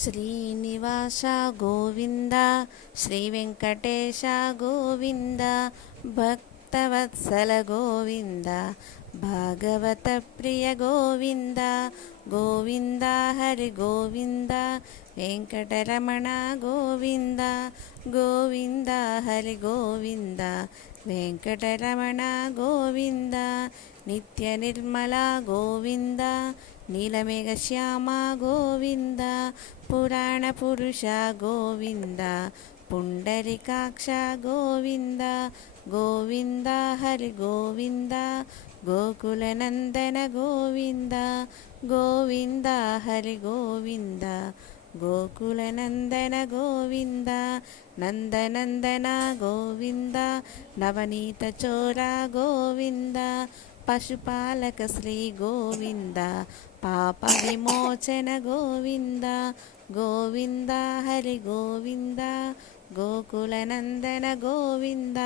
శ్రీనివాస గోవింద శ్రీ వెంకటేశ గోవింద భక్తవత్సల గోవింద భాగవత ప్రియ గోవింద గోవింద హరి గోవింద వెంకటరమణ గోవింద గోవింద హరి గోవింద వెంకటరమణ గోవింద నిత్య నిర్మల గోవింద నీలమేఘ శ్యామ గోవింద పురాణ పురుష గోవింద పుండరికాక్ష గోవింద గోవింద హరి గోవింద గోకులనందన గోవింద గోవింద హరి గోవింద గోకులనందన గోవింద నందనందన గోవింద నవనీత చోర గోవింద పశుపాలక శ్రీ గోవింద పాప విమోచన గోవింద గోవింద హరి గోవింద గోకులనందన గోవింద.